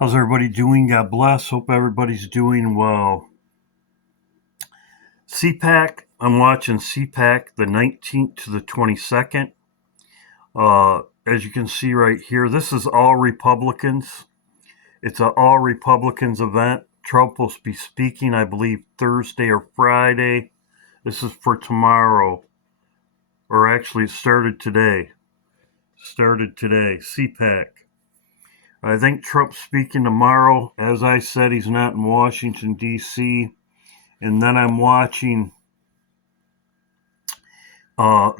How's everybody doing? God bless. Hope everybody's doing well. Cpac, I'm watching Cpac the 19th to the 22nd. As you can see right here, this is all Republicans. It's an all Republicans event. Trump will be speaking, I believe, Thursday or Friday. This is for tomorrow. Or actually, it started today. Cpac. I think Trump's speaking tomorrow. As I said, he's not in Washington, D.C. And then I'm watching,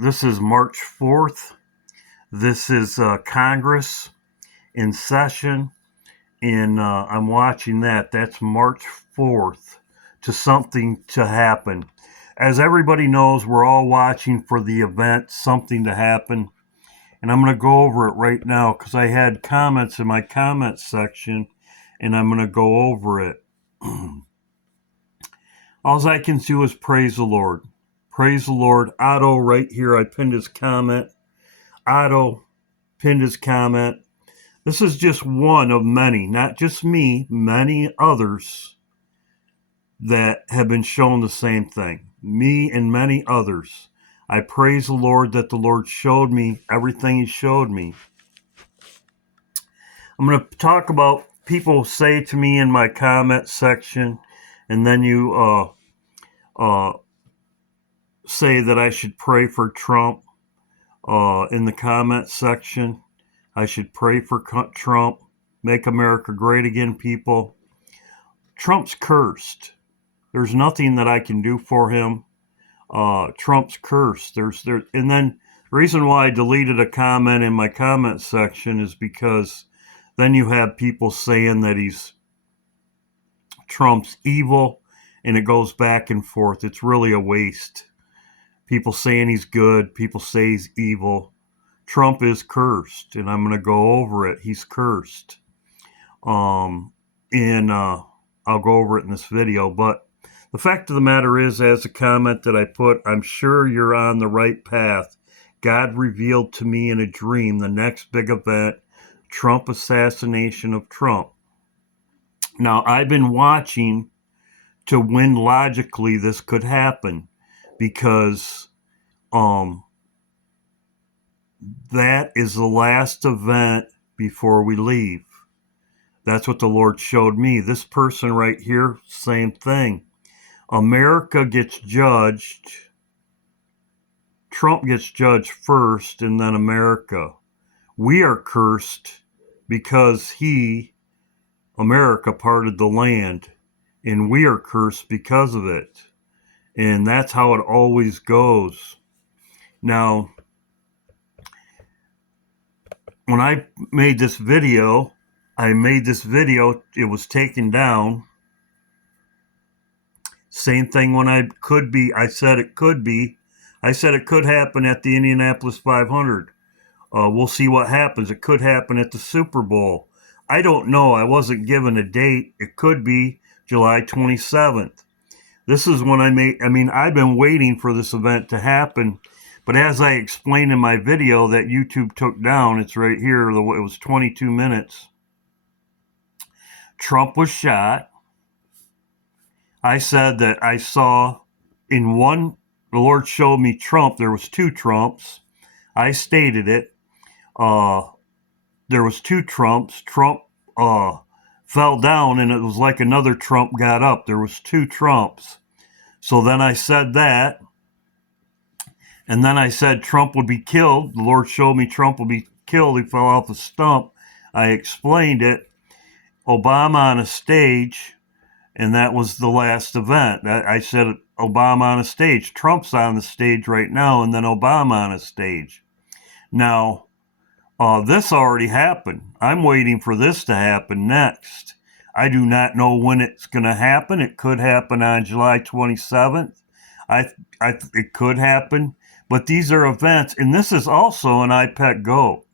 this is March 4th. This is Congress in session. And I'm watching that. That's March 4th to something to happen. As everybody knows, we're all watching for the event, something to happen. And I'm going to go over it right now because I had comments in my comments section, and I'm going to go over it. All I can do is praise the Lord. Praise the Lord. Otto, right here, I pinned his comment. Otto pinned his comment. This is just one of many, not just me, many others that have been shown the same thing. Me and many others. I praise the Lord that the Lord showed me everything He showed me. I'm going to talk about people say to me in my comment section, and then you say that I should pray for Trump in the comment section. I should pray for Trump. Make America great again, people. Trump's cursed. There's nothing that I can do for him. Trump's cursed. And then the reason why I deleted a comment in my comment section is because then you have people saying that Trump's evil, and it goes back and forth. It's really a waste. People saying he's good. People say he's evil. Trump is cursed, and I'm going to go over it. He's cursed. And I'll go over it in this video. But the fact of the matter is, as a comment that I put, I'm sure you're on the right path. God revealed to me in a dream the next big event, Trump assassination of Trump. Now, I've been watching to when logically this could happen, because that is the last event before we leave. That's what the Lord showed me. This person right here, same thing. America gets judged. Trump gets judged first, and then America. We are cursed because America, parted the land, and we are cursed because of it. And that's how it always goes. Now, when I made this video, it was taken down. Same thing when I said it could be. I said it could happen at the Indianapolis 500. We'll see what happens. It could happen at the Super Bowl. I don't know. I wasn't given a date. It could be July 27th. This is when I've been waiting for this event to happen. But as I explained in my video that YouTube took down, it's right here. It was 22 minutes. Trump was shot. I said that I saw in one, the Lord showed me Trump. There was two Trumps. I stated it. There was two Trumps. Trump fell down, and it was like another Trump got up. There was two Trumps. So then I said that. And then I said Trump would be killed. The Lord showed me Trump would be killed. He fell off the stump. I explained it. Obama on a stage, and that was the last event. I said Obama on a stage. Trump's on the stage right now, and then Obama on a stage. Now, this already happened. I'm waiting for this to happen next. I do not know when it's going to happen. It could happen on July 27th. It could happen. But these are events, and this is also an Cpac Go.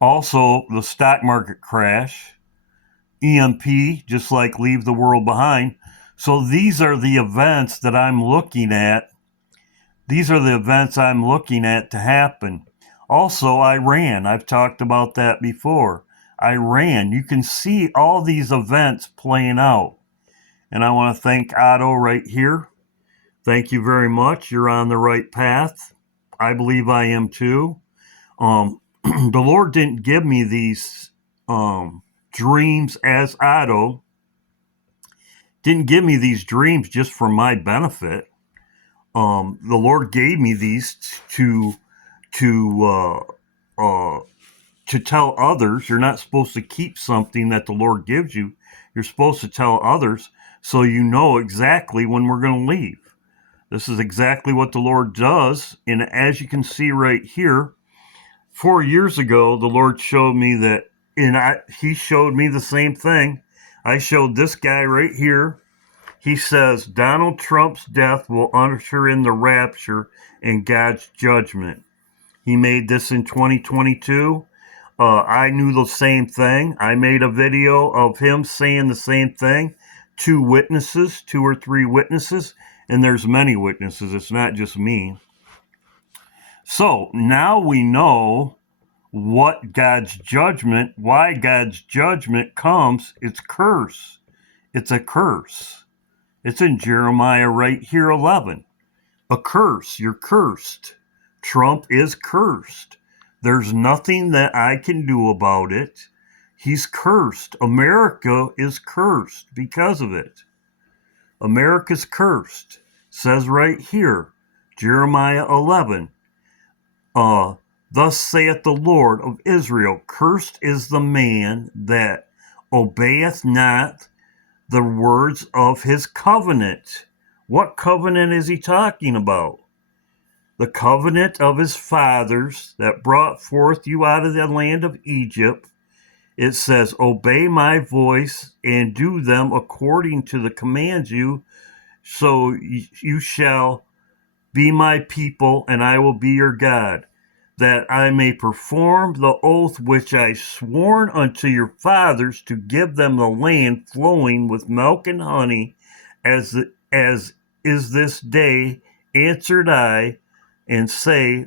Also, the stock market crash, EMP, just like Leave the World Behind. So these are the events that I'm looking at. These are the events I'm looking at to happen. Also, Iran. I've talked about that before. Iran. You can see all these events playing out. And I want to thank Otto right here. Thank you very much. You're on the right path. I believe I am too. The Lord didn't give me these dreams as Otto. Didn't give me these dreams just for my benefit. The Lord gave me these to tell others. You're not supposed to keep something that the Lord gives you. You're supposed to tell others so you know exactly when we're going to leave. This is exactly what the Lord does. And as you can see right here, 4 years ago, the Lord showed me that, and He showed me the same thing. I showed this guy right here. He says Donald Trump's death will usher in the rapture and God's judgment. He made this in 2022. I knew the same thing. I made a video of him saying the same thing. 2 witnesses, 2 or 3 witnesses, and there's many witnesses. It's not just me. So now we know what God's judgment, why God's judgment comes. It's curse. It's a curse. It's in Jeremiah right here, 11. A curse. You're cursed. Trump is cursed. There's nothing that I can do about it. He's cursed. America is cursed because of it. America's cursed. Says right here, Jeremiah 11. Thus saith the Lord of Israel, cursed is the man that obeyeth not the words of his covenant. What covenant is he talking about? The covenant of his fathers that brought forth you out of the land of Egypt. It says, obey my voice and do them according to the commands you, so you shall be my people and I will be your God, that I may perform the oath which I sworn unto your fathers to give them the land flowing with milk and honey, as is this day, answered I, and say,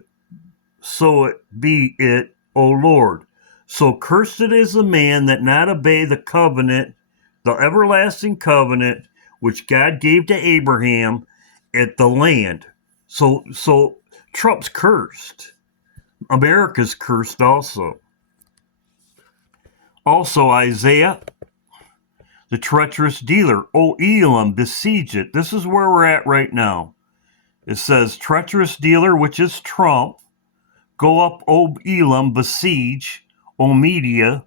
so it be it, O Lord. So cursed is the man that not obey the covenant, the everlasting covenant, which God gave to Abraham at the land. So Trump's cursed. America's cursed also. Also Isaiah, the treacherous dealer, O Elam, besiege it. This is where we're at right now. It says, treacherous dealer, which is Trump, go up, O Elam, besiege, O Media,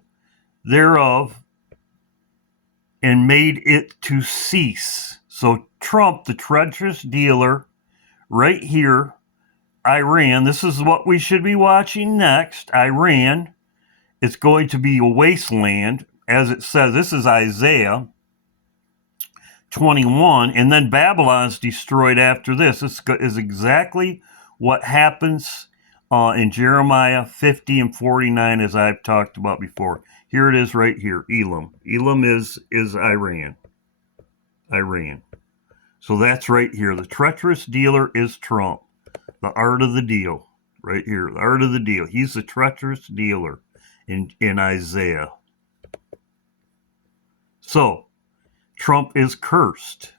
thereof, and made it to cease. So Trump, the treacherous dealer, right here, Iran, this is what we should be watching next. Iran, it's going to be a wasteland, as it says. This is Isaiah 21, and then Babylon's destroyed after this. This is exactly what happens in Jeremiah 50 and 49, as I've talked about before. Here it is right here, Elam. Elam is Iran. Iran. So that's right here. The treacherous dealer is Trump. The art of the deal. Right here. The art of the deal. He's the treacherous dealer in Isaiah. So, Trump is cursed.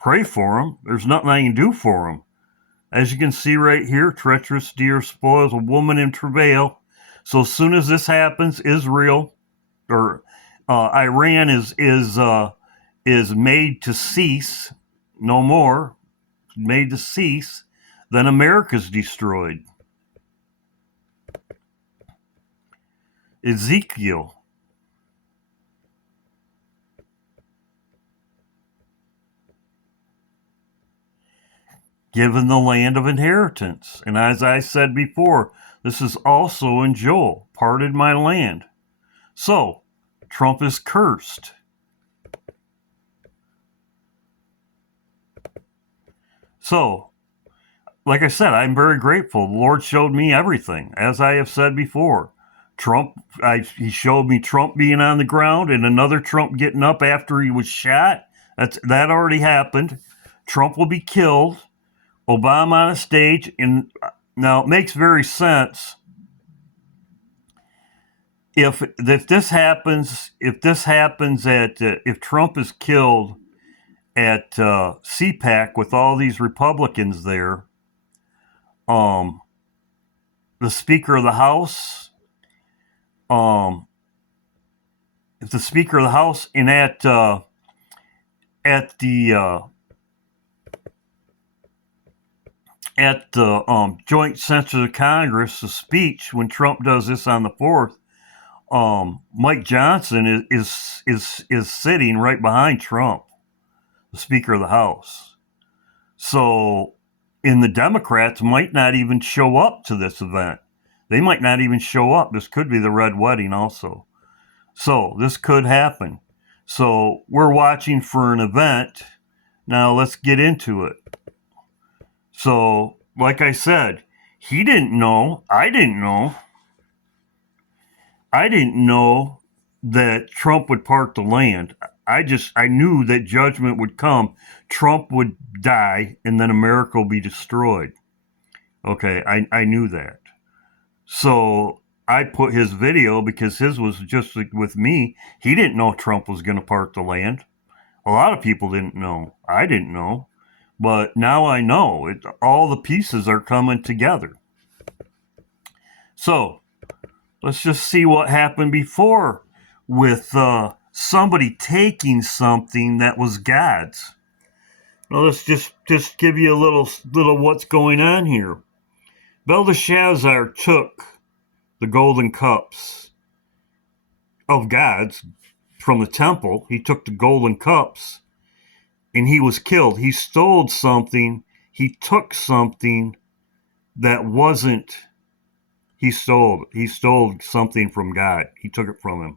Pray for him. There's nothing I can do for him. As you can see right here, treacherous deer spoils a woman in travail. So as soon as this happens, Israel or Iran is made to cease, no more, made to cease, then America's destroyed. Ezekiel. Given the land of inheritance. And as I said before, this is also in Joel, parted my land. So, Trump is cursed. So, like I said, I'm very grateful. The Lord showed me everything, as I have said before. He showed me Trump being on the ground and another Trump getting up after he was shot. That already happened. Trump will be killed. Obama on a stage, and Now, it makes very sense if this happens. If Trump is killed at Cpac with all these Republicans there, the Speaker of the House, if the Speaker of the House and at the joint session of Congress, the speech when Trump does this on the 4th, Mike Johnson is sitting right behind Trump, the Speaker of the House. So, and the Democrats might not even show up to this event. They might not even show up. This could be the Red Wedding also. So, this could happen. So, we're watching for an event. Now, let's get into it. So, like I said, he didn't know. I didn't know. I didn't know that Trump would part the land. I knew that judgment would come. Trump would die, and then America will be destroyed. Okay, I knew that. So I put his video because his was just like with me. He didn't know Trump was going to part the land. A lot of people didn't know. I didn't know. But now I know. All the pieces are coming together. So let's just see what happened before with somebody taking something that was God's. Well, let's just give you a little what's going on here. Belshazzar took the golden cups of God's from the temple. He took the golden cups and he was killed. He stole something. He took something that wasn't. He stole something from God. He took it from him.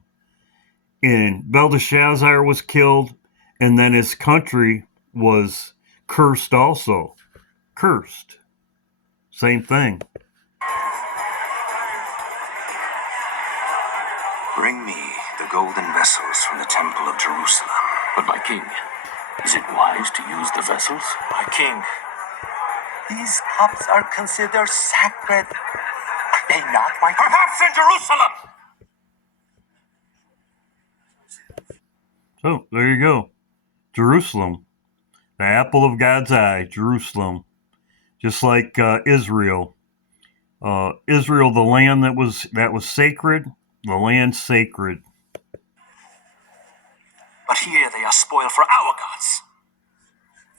And Belshazzar was killed, and then his country was cursed also. Cursed. Same thing. Bring me the golden vessels from the temple of Jerusalem. But my king, is it wise to use the vessels? My king, these cups are considered sacred. Are they not, my king? Perhaps in Jerusalem! So, there you go. Jerusalem. The apple of God's eye, Jerusalem. Just like Israel. Israel, the land that was sacred, the land sacred. But here they are spoiled for our gods.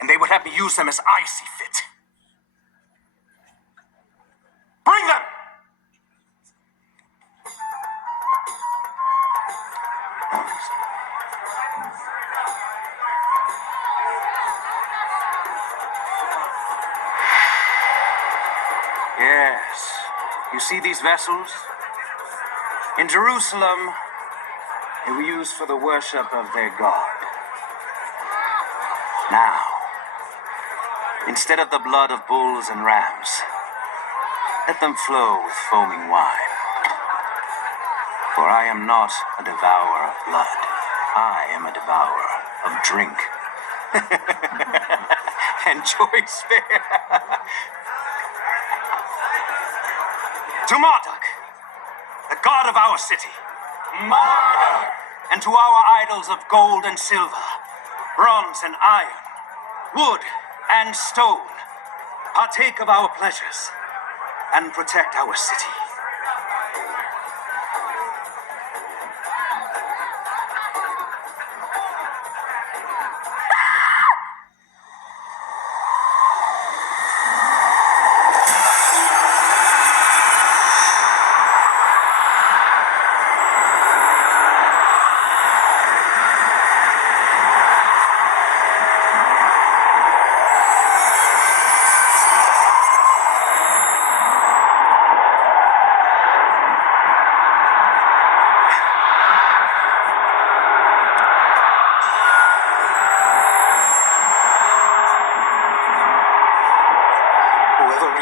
And they would have me use them as I see fit. Bring them! Yes. You see these vessels? In Jerusalem, they were used for the worship of their god. Now, instead of the blood of bulls and rams, let them flow with foaming wine. For I am not a devourer of blood. I am a devourer of drink. And choice fare. To Marduk, the god of our city. Marduk! And to our idols of gold and silver, bronze and iron, wood and stone, partake of our pleasures and protect our city.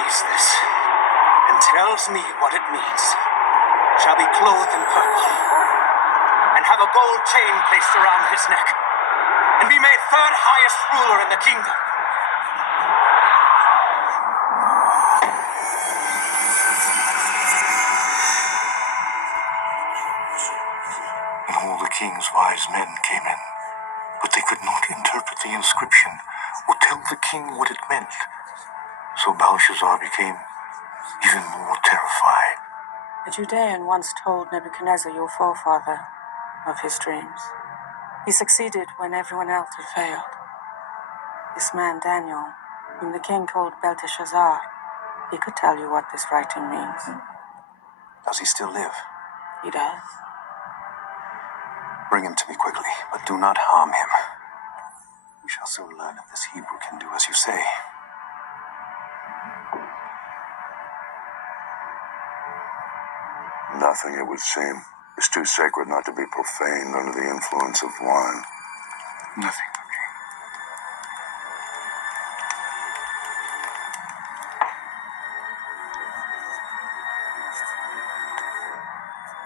This and tells me what it means shall be clothed in purple and have a gold chain placed around his neck and be made third highest ruler in the kingdom. king's wise men came in, but they could not interpret the inscription or tell the king what it meant. So Belshazzar became even more terrified. A Judean once told Nebuchadnezzar, your forefather, of his dreams. He succeeded when everyone else had failed. This man, Daniel, whom the king called Belshazzar, he could tell you what this writing means. Does he still live? He does. Bring him to me quickly, but do not harm him. We shall soon learn if this Hebrew can do as you say. Nothing, it would seem, is too sacred not to be profaned under the influence of wine. Nothing, O king.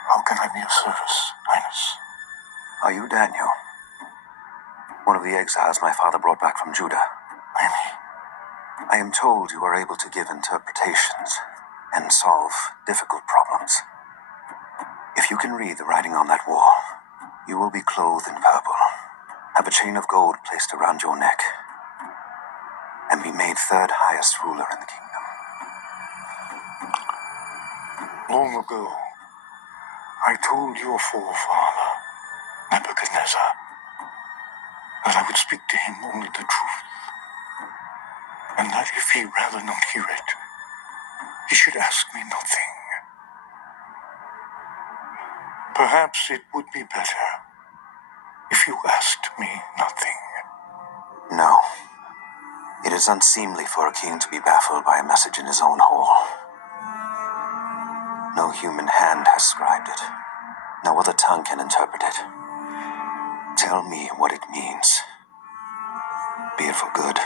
How can I be of service, Highness? Are you Daniel? One of the exiles my father brought back from Judah. I am he. I am told you are able to give interpretations and solve difficult problems. If you can read the writing on that wall, you will be clothed in purple, have a chain of gold placed around your neck, and be made third highest ruler in the kingdom. Long ago, I told your forefather, Nebuchadnezzar, that I would speak to him only the truth, and that if he rather not hear it, he should ask me nothing. Perhaps it would be better if you asked me nothing. No. It is unseemly for a king to be baffled by a message in his own hall. No human hand has scribed it. No other tongue can interpret it. Tell me what it means. Be it for good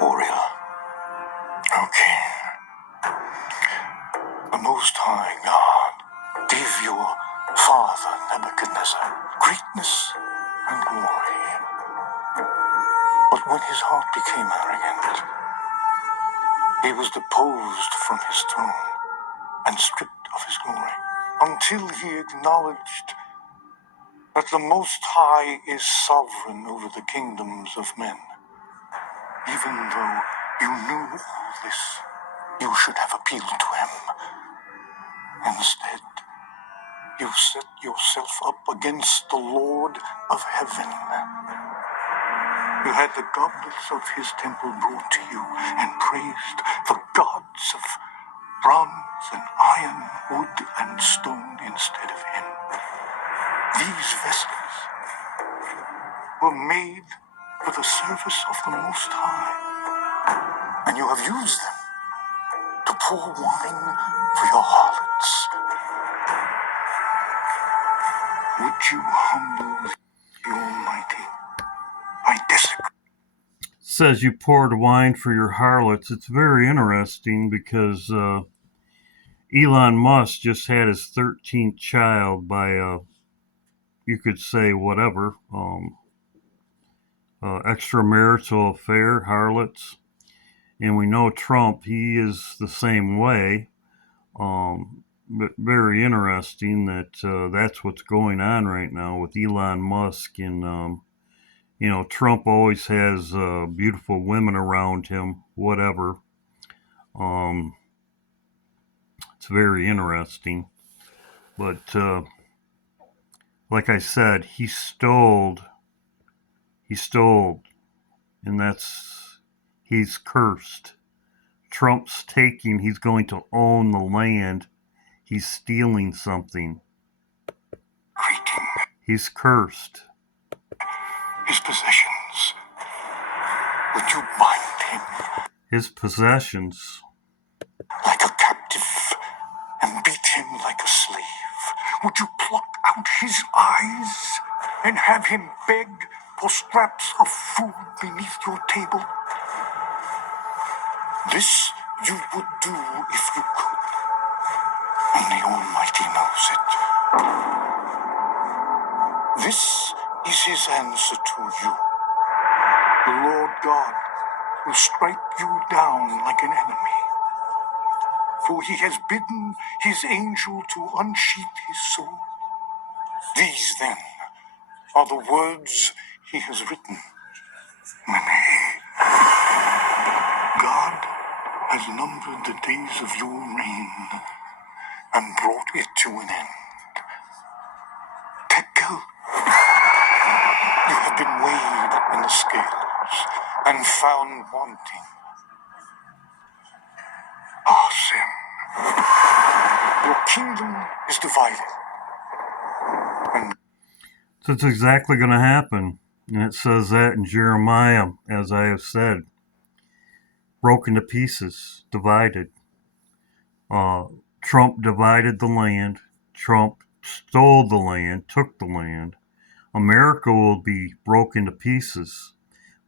or ill. Okay. The Most High God gave your father Nebuchadnezzar greatness and glory. But when his heart became arrogant, he was deposed from his throne and stripped of his glory, until he acknowledged that the Most High is sovereign over the kingdoms of men. Even though you knew all this, you should have appealed to him. Instead, you set yourself up against the Lord of heaven. You had the goblets of his temple brought to you and praised the gods of bronze and iron, wood and stone instead of him. These vessels were made for the service of the Most High, and you have used them to pour wine for your harlots. Would you humble the Almighty by desecrating? Says you poured wine for your harlots. It's very interesting because Elon Musk just had his 13th child by you could say whatever, extramarital affair, harlots. And we know Trump, he is the same way. But very interesting that that's what's going on right now with Elon Musk. And, Trump always has beautiful women around him, whatever. It's very interesting. But like I said, he stole, and he's cursed. Trump's he's going to own the land. He's stealing something. He's cursed. His possessions. Would you bind him His possessions. like a captive and beat him like a slave? Would you pluck out his eyes and have him beg for scraps of food beneath your table? This you would do if you could. And the Almighty knows it. This is his answer to you. The Lord God will strike you down like an enemy. For he has bidden his angel to unsheath his sword. These, then, are the words he has written. Many. God has numbered the days of your reign and brought it to an end. Tekel, you have been weighed in the scales and found wanting. Sin. Your kingdom is divided. So it's exactly going to happen. And it says that in Jeremiah, as I have said. Broken to pieces, divided. Trump divided the land. Trump stole the land, took the land. America will be broken to pieces.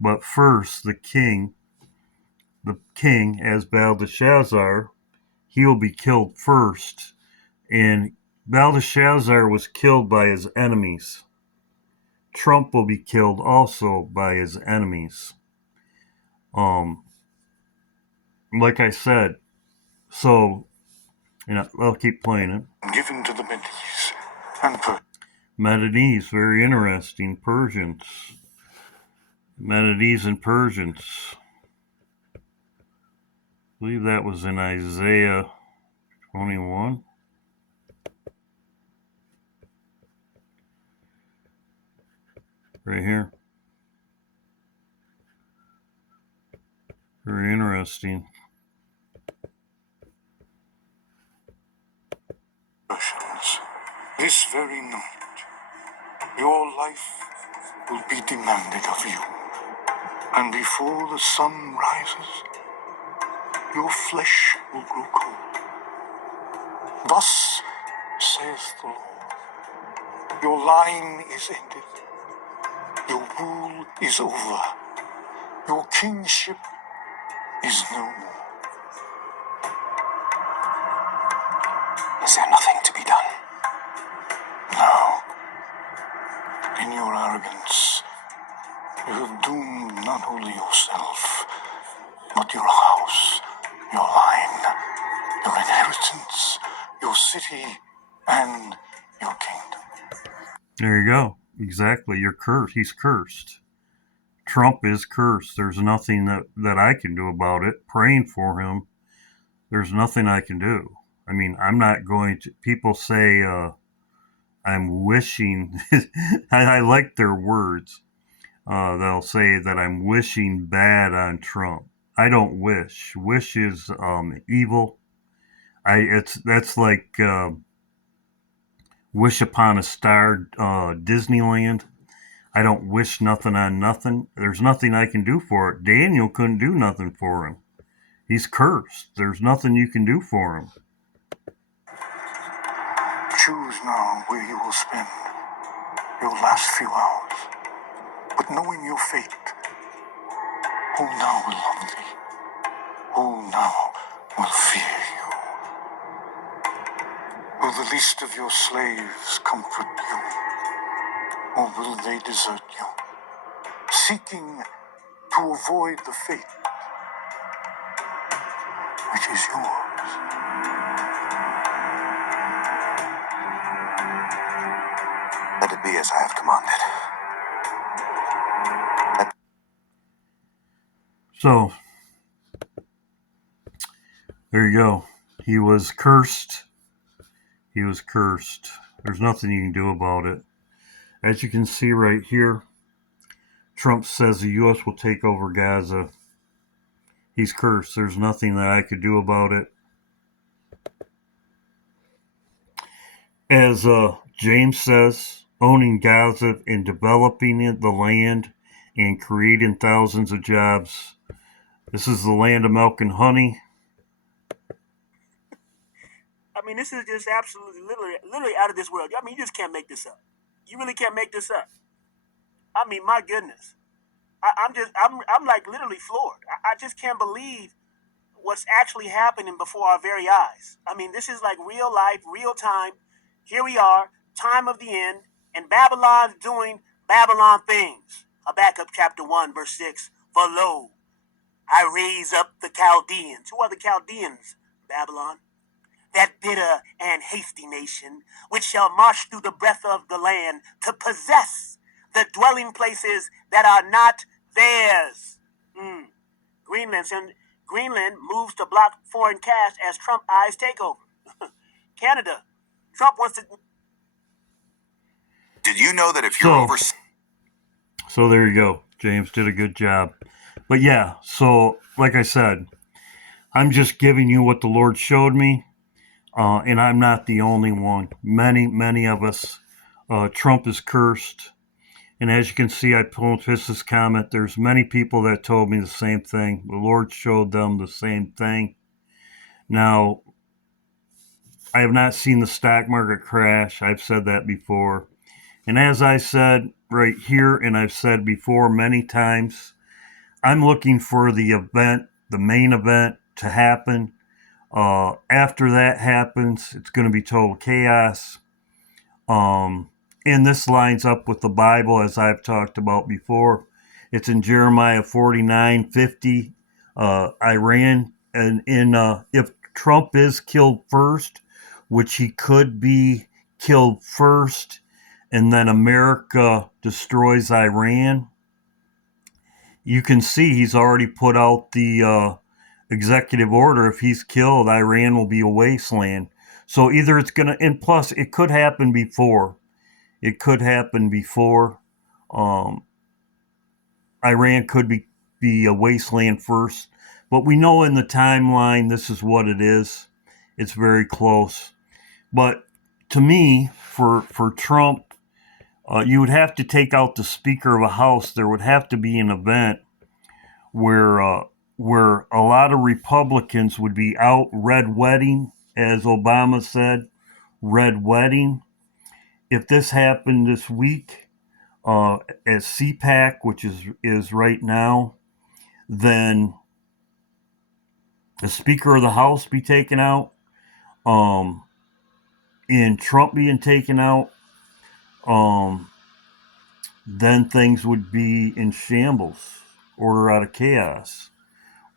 But first, the king, as Belshazzar, he will be killed first. And Belshazzar was killed by his enemies. Trump will be killed also by his enemies. Like I said, so, I'll keep playing it. Given to the Medes and Medes, very interesting. Persians. Medes and Persians. I believe that was in Isaiah 21. Right here. Very interesting. Persians. This very night, your life will be demanded of you. And before the sun rises, your flesh will grow cold. Thus saith the Lord, your line is ended, your rule is over, your kingship is no more. Is there nothing to be done? Now, in your arrogance, you have doomed not only yourself, but your house, your line, your inheritance, your city, and your kingdom. There you go. Exactly. You're cursed. He's cursed. Trump is cursed. There's nothing that I can do about it. Praying for him, there's nothing I can do. I mean, I'm not going to. People say I'm wishing. I like their words. They'll say that I'm wishing bad on Trump. I don't wish. Wish is evil. That's like wish upon a star, Disneyland. I don't wish nothing on nothing. There's nothing I can do for it. Daniel couldn't do nothing for him. He's cursed. There's nothing you can do for him. Choose now where you will spend your last few hours. But knowing your fate, who now will love thee? Who now will fear you? Will the least of your slaves comfort you? Or will they desert you, seeking to avoid the fate which is yours? Let it be as I have commanded. So, there you go. He was cursed. He was cursed. There's nothing you can do about it. As you can see right here, Trump says the U.S. will take over Gaza. He's cursed. There's nothing that I could do about it. As James says, owning Gaza and developing the land and creating thousands of jobs. This is the land of milk and honey. I mean, this is just absolutely, literally out of this world. I mean, you just can't make this up. You really can't make this up. I mean, my goodness. I'm like literally floored. I just can't believe what's actually happening before our very eyes. I mean, this is like real life, real time. Here we are, time of the end, and Babylon's doing Babylon things. Habakkuk chapter 1, verse 6. For lo, I raise up the Chaldeans. Who are the Chaldeans? Babylon. That bitter and hasty nation, which shall march through the breadth of the land to possess the dwelling places that are not theirs. Greenland moves to block foreign cash as Trump eyes takeover. Canada, Trump wants to. Did you know that if you're over... So there you go. James did a good job. But yeah, so like I said, I'm just giving you what the Lord showed me, and I'm not the only one. Many of us. Trump is cursed. And as you can see, I posted this comment. There's many people that told me the same thing. The Lord showed them the same thing. Now, I have not seen the stock market crash. I've said that before. And as I said right here, and I've said before many times, I'm looking for the event, the main event, to happen. After that happens, it's going to be total chaos. And this lines up with the Bible, as I've talked about before. It's in Jeremiah 49:50. Iran, and if Trump is killed first, which he could be killed first, and then America destroys Iran, you can see he's already put out the executive order. If he's killed, Iran will be a wasteland. So either it's going to, and plus it could happen before. It could happen before. Iran could be a wasteland first. But we know in the timeline, this is what it is. It's very close. But to me, for Trump, you would have to take out the Speaker of the House. There would have to be an event where a lot of Republicans would be out red wedding, as Obama said, red wedding. If this happened this week at Cpac, which is right now, then the Speaker of the House be taken out, and Trump being taken out, then things would be in shambles, order out of chaos.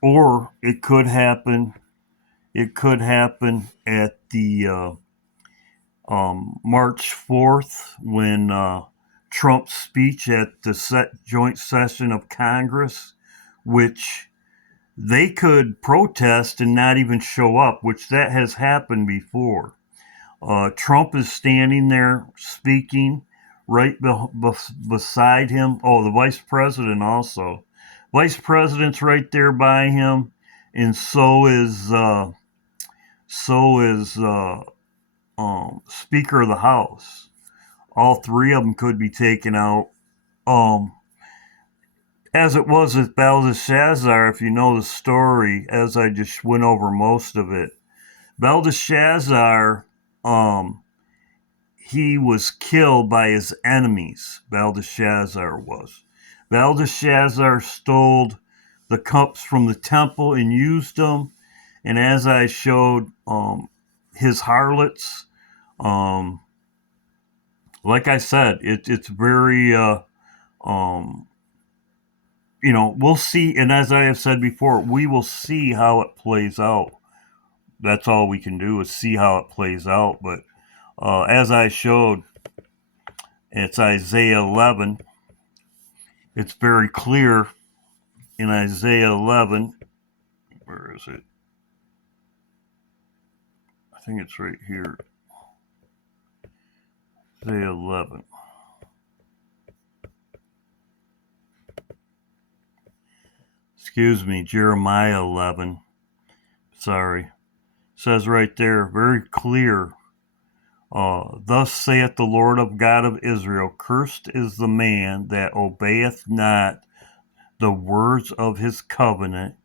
Or it could happen at the March 4th when Trump's speech at the joint session of Congress, which they could protest and not even show up, which that has happened before. Trump is standing there speaking right beside him. Oh, the vice president also. Vice president's right there by him, and so is Speaker of the House. All three of them could be taken out. As it was with Belshazzar, if you know the story, as I just went over most of it, Belshazzar, he was killed by his enemies. Belshazzar was. Belshazzar stole the cups from the temple and used them. And as I showed, his harlots, like I said, it's very, we'll see. And as I have said before, we will see how it plays out. That's all we can do is see how it plays out. But as I showed, it's Isaiah 11. It's very clear in Isaiah 11. Where is it? I think it's right here. Isaiah 11. Excuse me, Jeremiah 11. Sorry. It says right there, very clear. Thus saith the Lord of God of Israel, cursed is the man that obeyeth not the words of his covenant.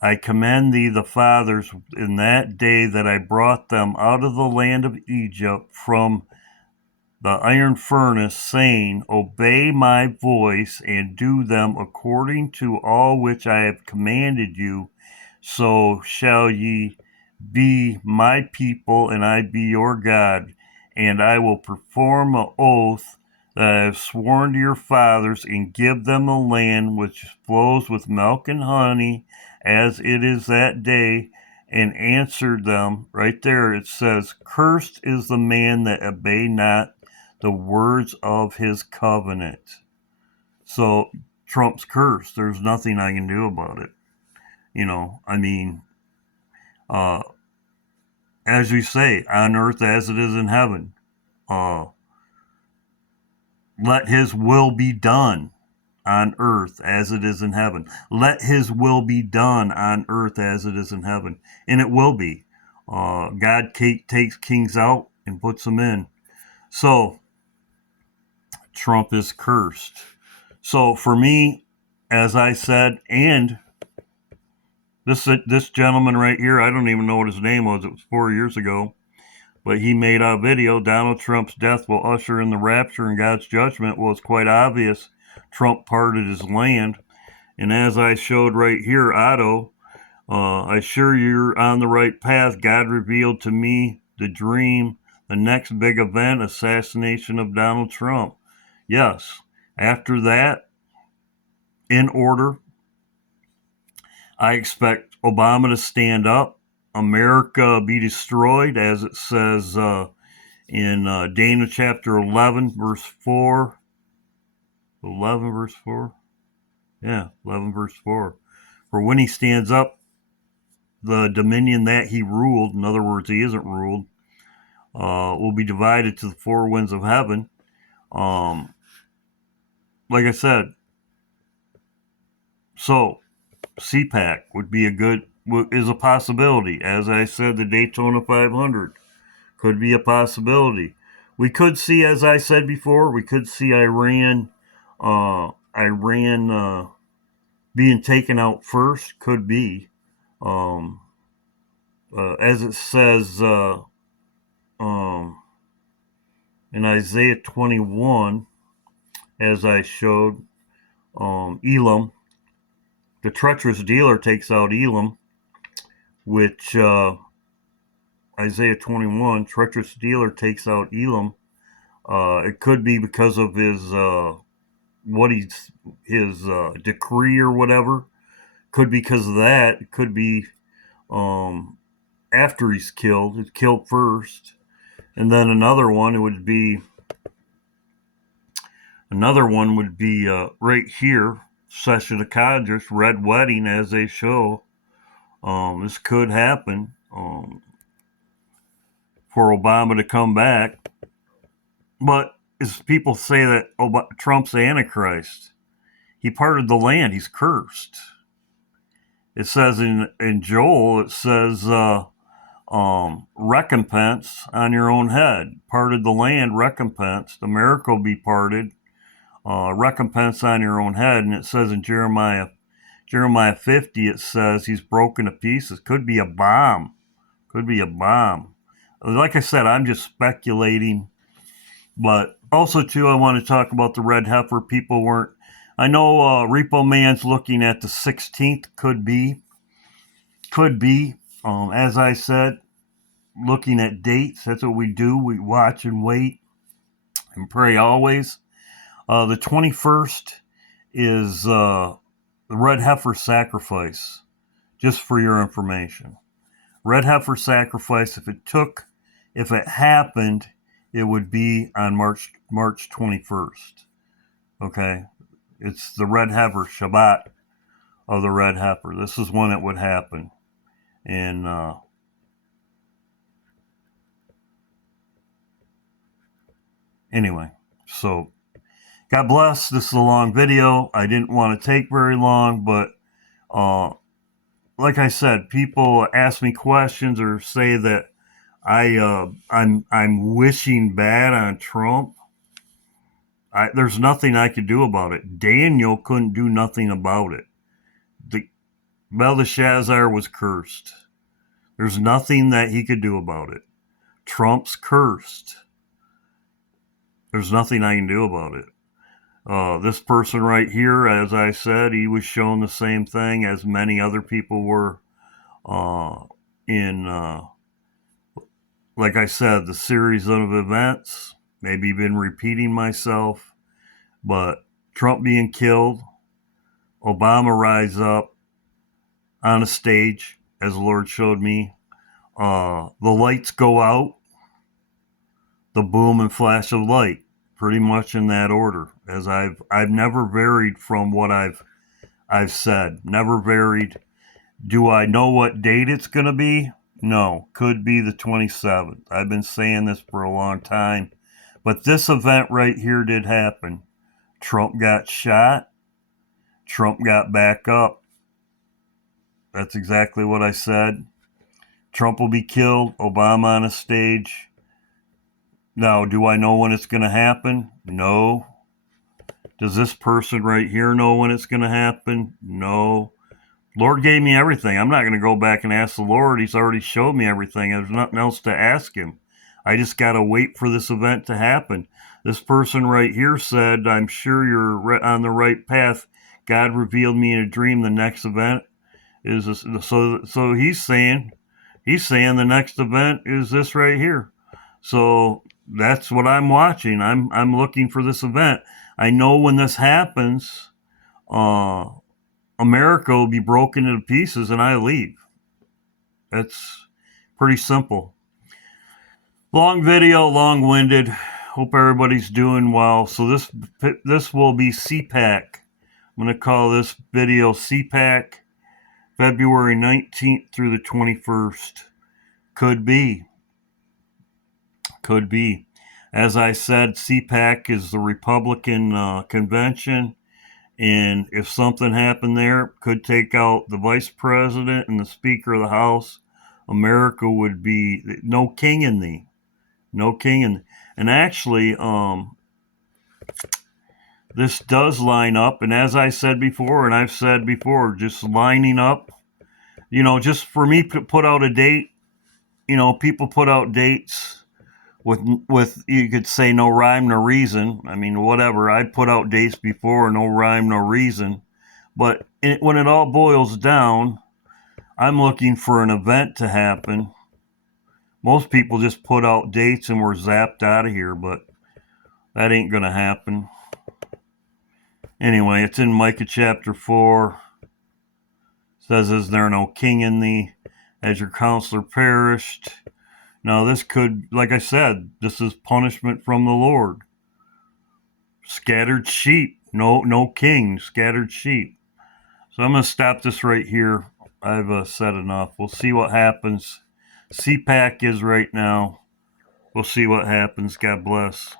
I commend thee the fathers in that day that I brought them out of the land of Egypt from the iron furnace, saying, obey my voice and do them according to all which I have commanded you, so shall ye be my people, and I be your God, and I will perform an oath that I have sworn to your fathers, and give them a land which flows with milk and honey, as it is that day, and answered them. Right there it says, cursed is the man that obey not the words of his covenant. So Trump's cursed. There's nothing I can do about it. I mean, as you say, on earth as it is in heaven. Let his will be done on earth as it is in heaven. Let his will be done on earth as it is in heaven. And it will be. God takes kings out and puts them in. So, Trump is cursed. So, for me, as I said, and this gentleman right here, I don't even know what his name was. It was 4 years ago. But he made a video, Donald Trump's death will usher in the rapture and God's judgment. Well, it's quite obvious Trump parted his land. And as I showed right here, Otto, I assure you're on the right path. God revealed to me the dream, the next big event, assassination of Donald Trump. Yes, after that, in order, I expect Obama to stand up, America be destroyed, as it says in Daniel chapter 11, verse 4. 11, verse 4? Yeah, 11, verse 4. For when he stands up, the dominion that he ruled, in other words, he isn't ruled, will be divided to the four winds of heaven. Like I said, so Cpac would be is a possibility. As I said, the Daytona 500 could be a possibility. We could see, as I said before, we could see Iran being taken out first. Could be. As it says in Isaiah 21, as I showed, Elam, the treacherous dealer takes out Elam, which Isaiah 21, treacherous dealer takes out Elam. It could be because of his decree or whatever. Could be because of that. It could be after he's killed. It's killed first. And then another one would be right here, Session of Congress, Red Wedding, as they show. This could happen for Obama to come back. But as people say that Trump's the Antichrist, he parted the land. He's cursed. It says in Joel, it says recompense on your own head. Parted the land, recompense. The miracle be parted. Recompense on your own head. And it says in Jeremiah 50, it says he's broken to pieces. Could be a bomb. Like I said, I'm just speculating. But also, too, I want to talk about the red heifer. People weren't. I know Repo Man's looking at the 16th. Could be. As I said, looking at dates. That's what we do. We watch and wait and pray always. The 21st is the red heifer sacrifice, just for your information. Red heifer sacrifice, if it happened, it would be on March 21st. Okay? It's the red heifer, Shabbat of the red heifer. This is when it would happen. And anyway, so God bless. This is a long video. I didn't want to take very long, but like I said, people ask me questions or say that I'm wishing bad on Trump. There's nothing I could do about it. Daniel couldn't do nothing about it. Belshazzar was cursed. There's nothing that he could do about it. Trump's cursed. There's nothing I can do about it. This person right here, as I said, he was shown the same thing as many other people were like I said, the series of events. Maybe been repeating myself, but Trump being killed, Obama rise up on a stage, as the Lord showed me. The lights go out, the boom and flash of light. pretty much in that order, as I've never varied from what I've said. Never varied. Do I know what date it's going to be? No. Could be the 27th. I've been saying this for a long time. But this event right here did happen. Trump got shot. Trump got back up. That's exactly what I said. Trump will be killed. Obama on a stage. Now, do I know when it's going to happen? No. Does this person right here know when it's going to happen? No. Lord gave me everything. I'm not going to go back and ask the Lord. He's already showed me everything. There's nothing else to ask him. I just got to wait for this event to happen. This person right here said, I'm sure you're on the right path. God revealed me in a dream the next event is this. So he's saying the next event is this right here. So that's what I'm watching. I'm looking for this event. I know when this happens, America will be broken into pieces and I leave. That's pretty simple. Long video, long-winded. Hope everybody's doing well. So this will be Cpac. I'm going to call this video Cpac February 19th through the 21st. Could be. As I said, Cpac is the Republican convention. And if something happened there, it could take out the vice president and the Speaker of the House. America would be no king in thee. No king in thee. And actually, this does line up. And as I said before, and I've said before, just lining up, just for me to put out a date, people put out dates with you could say no rhyme, no reason. I mean, whatever. I put out dates before, no rhyme, no reason. But when it all boils down, I'm looking for an event to happen. Most people just put out dates and we're zapped out of here, but that ain't going to happen. Anyway, it's in Micah chapter 4. It says, is there no king in thee? As your counselor perished. Now this could, like I said, this is punishment from the Lord. Scattered sheep. No king. Scattered sheep. So I'm going to stop this right here. I've said enough. We'll see what happens. Cpac is right now. We'll see what happens. God bless.